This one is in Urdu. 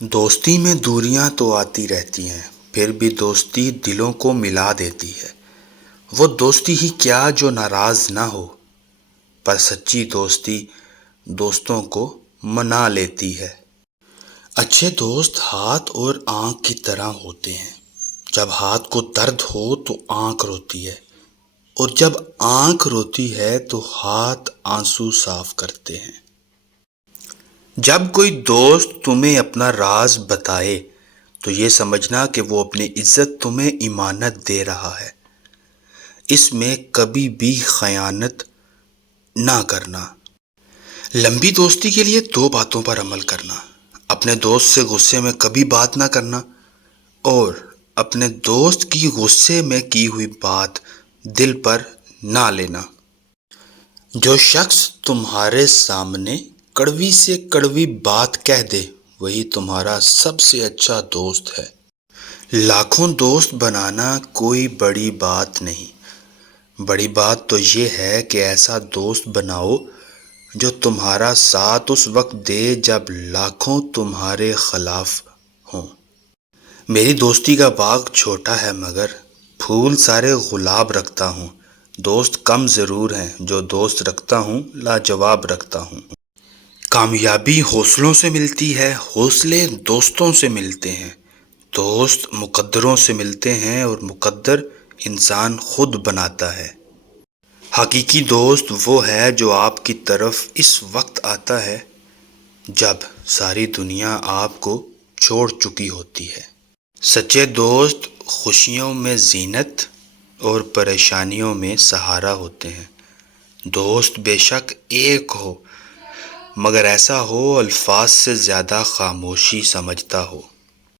دوستی میں دوریاں تو آتی رہتی ہیں، پھر بھی دوستی دلوں کو ملا دیتی ہے۔ وہ دوستی ہی کیا جو ناراض نہ ہو، پر سچی دوستی دوستوں کو منا لیتی ہے۔ اچھے دوست ہاتھ اور آنکھ کی طرح ہوتے ہیں۔ جب ہاتھ کو درد ہو تو آنکھ روتی ہے، اور جب آنکھ روتی ہے تو ہاتھ آنسو صاف کرتے ہیں۔ جب کوئی دوست تمہیں اپنا راز بتائے تو یہ سمجھنا کہ وہ اپنی عزت تمہیں امانت دے رہا ہے۔ اس میں کبھی بھی خیانت نہ کرنا۔ لمبی دوستی کے لیے دو باتوں پر عمل کرنا: اپنے دوست سے غصے میں کبھی بات نہ کرنا، اور اپنے دوست کی غصے میں کی ہوئی بات دل پر نہ لینا۔ جو شخص تمہارے سامنے کڑوی سے کڑوی بات کہہ دے وہی تمہارا سب سے اچھا دوست ہے۔ لاکھوں دوست بنانا کوئی بڑی بات نہیں، بڑی بات تو یہ ہے کہ ایسا دوست بناؤ جو تمہارا ساتھ اس وقت دے جب لاکھوں تمہارے خلاف ہوں۔ میری دوستی کا باغ چھوٹا ہے مگر پھول سارے گلاب رکھتا ہوں۔ دوست کم ضرور ہیں، جو دوست رکھتا ہوں لاجواب رکھتا ہوں۔ کامیابی حوصلوں سے ملتی ہے، حوصلے دوستوں سے ملتے ہیں۔ دوست مقدروں سے ملتے ہیں اور مقدر انسان خود بناتا ہے۔ حقیقی دوست وہ ہے جو آپ کی طرف اس وقت آتا ہے جب ساری دنیا آپ کو چھوڑ چکی ہوتی ہے۔ سچے دوست خوشیوں میں زینت اور پریشانیوں میں سہارا ہوتے ہیں۔ دوست بے شک ایک ہو، مگر ایسا ہو الفاظ سے زیادہ خاموشی سمجھتا ہو۔